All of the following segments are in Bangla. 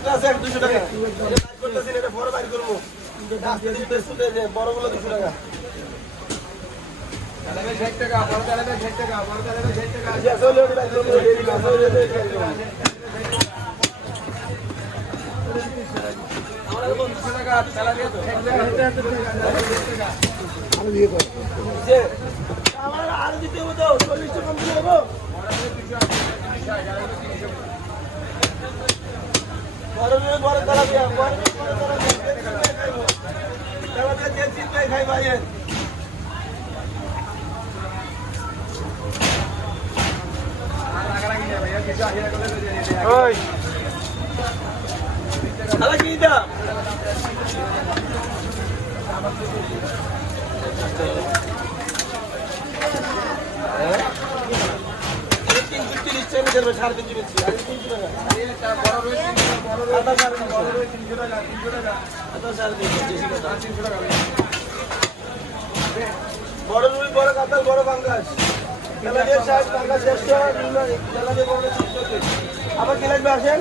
একটা আছে 200 টাকা এটা করতেছেন এটা বড় বাইর করব বড়গুলো 200 টাকা তাহলে 60 টাকা বড় তাহলে 60 টাকা বড় তাহলে 60 টাকা আচ্ছা চলো এটা বাইর করব দেরি না চলো এটা আমাদের 200 টাকা তালা দিয়ে দাও আমি দিয়ে দাও যে আমার আর দিতে হবে তো 40 টাকা কম দিয়ে দেবো বড় তালা দিয়ে বড় তালা দিয়ে চিন্তাই খাই ভাইয়ের ওই তালা কি দা বড় রুই বড় কাতাল বড় পাঙ্গাস তেলাপিয়া 60 পাঙ্গাস 100 তেলাপিয়া বড় 60 আবার কি লাগবে আসেন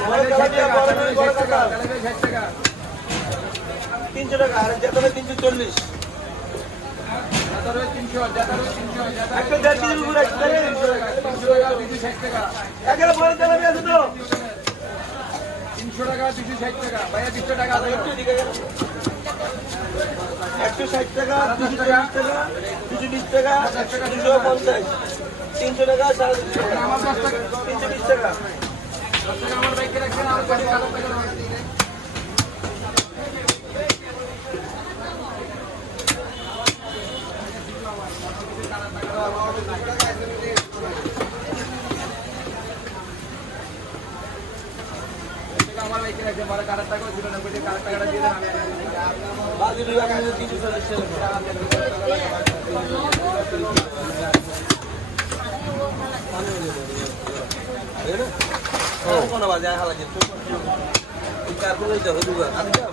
বড় তেলাপিয়া বড় রুই বড় কাতাল 60 টাকা 300 টাকা আর যেটা 340 জাতারে 300 জাতারে 300 একটা 1.5 কেজির উপর একটা 300 টাকা 260 টাকা একেবারে বড় তেলাপিয়া আছে তো 300 টাকা 260 টাকা ভাইয়া 200 টাকা আছে একটু দিকে 160 টাকা 220 টাকা 220 টাকা 250 300 টাকা 350 টাকা আমার 10 টাকা 320 টাকা 10 টাকা আমার বাইকে রাখছেন আর 10 টাকা আমার বাইকে রাখছেন বড় কাটার টাকা ছিল না বলে কাটার টাকাটা দিয়ে দেন বাকি দুই টাকা 340 টাকা কোন বাজে হালাকে এই চার কোন হইতে হবে দুবার আচ্ছা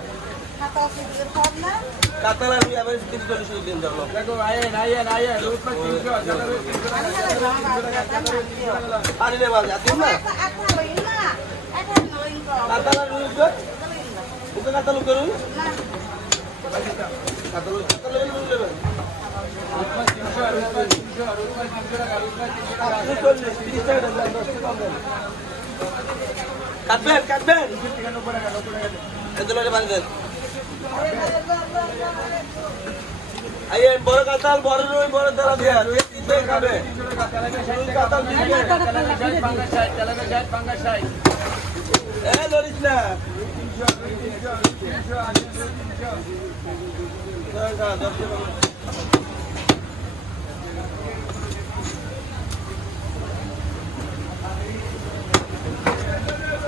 কাতার আমি আবার 340 দিন দাও দেখো আয়ে রুট পাঁচ 300 জাতারে 300 টাকা আরে রে বাজে আছেন না কাতার রুই তো ওকে কাতার করুন কাতার রুই নেবেন রুট পাঁচ 300 টাকা রুট পাঁচ 300 টাকা 30 টাকা দেন 10 টাকা কম দেন কাটবেন 90 টাকা এদুলারে বাঁধ দেন আইয়ে বড় কাতাল বড় রুই বড় তারা দিয়া রুই তিনটে খাবে 300 টাকা রুই কাতাল দিবে তেলাপিয়া 60 পাঙ্গাস 60 এ লরিস না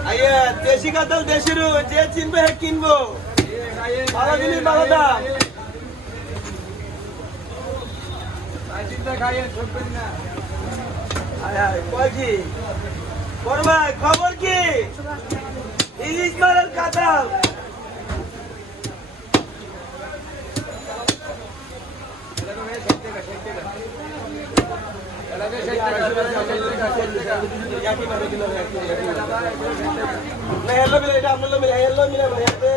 আইয়ে দেশি কাতাল দেশি রুই যে চিনবে হে কিনবো ভালো জিনিস ভালো দাম চিন্তা খাইয়ে ঠকবেন না কয় কি বড় ভাই খবর কি ইলিশ মারের কাতাল না হেলো মিলে এটা আপনার মিলে হেলো মিলে এতে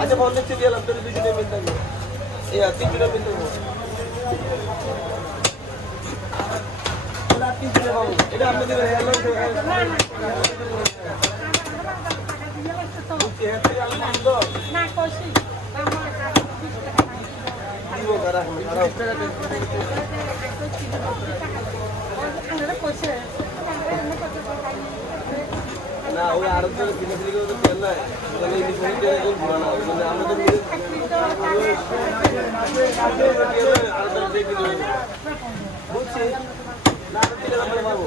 আচ্ছা ফোন দিচ্ছি দিয়ে তোর 200 টাকা মিলতে হবে এই 300 টাকা মিলতে হবে এটা আপনি দেবেন হেলো না কইছি দিব করা না ওই আরো তো কিনে ফেলে তো তেল নাই তাহলে এই ফোন দিয়ে এখন ঘোরা না মানে আমাদের বুঝছি না দিলে আমরা পাবো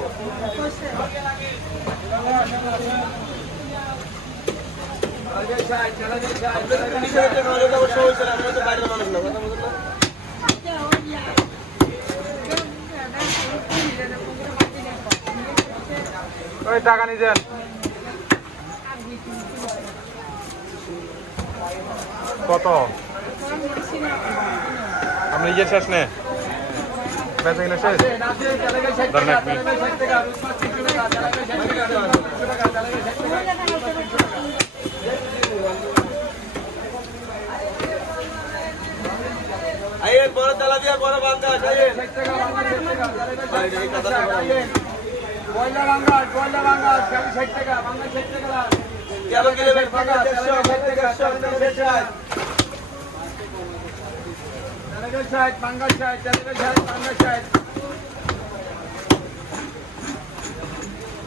আমরা তো বাইরের মানুষ না কথা বলুন না ওই টাকা নিয়েছেন কত আপনি নিজের শেষ নে বেচা কিনা শেষ আসেন, আসেন, তেলাপিয়া 60 টাকা, তেলাপিয়া 60 টাকা, রুই মাছ 300 টাকা, তেলাপিয়া 60 টাকা, রুই মাছ 300 টাকা, তেলাপিয়া 60 টাকা। আইয়েন বড় তেলাপিয়া বড় বাঙ্গাস আইয়েন 60 টাকা, বাংলা 60 টাকা, তেলাপিয়া 60 টাকা, আইয়েন। পয়লা বাঙ্গাস, 60 টাকা, বাংলা 60 টাকা। কেমন কিলো বাঙ্গাস 150 তেলাপিয়া 60, বাংলা 60, তেলাপিয়া 60, বাংলা 60।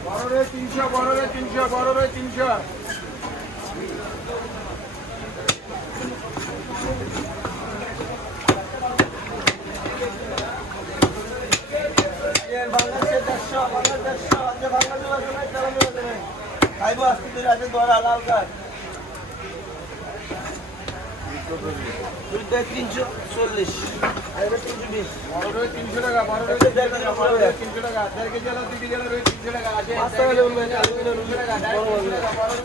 বড় রে 300, বড় রে 300, বড় রে 300। বাংলাদেশের 150 বাংলাদেশ 150 আজকে বাংলাদেশ বাজে নাই তেলাপিয়া বাজে নাই খাইবো আজকে তুই রাতে ধরা লাল কাঠ দুইটা 340 এটা 320 বড় রে 300 টাকা, বড় রে 300 টাকা, বড় রে 300 টাকা। 1.5 কেজি আলু, 2 কেজি আলু, 300 টাকা। আসেন, 5 টাকা দেবেন ভাই আলু কিলো 300 টাকা, 300 টাকা, বড় রে।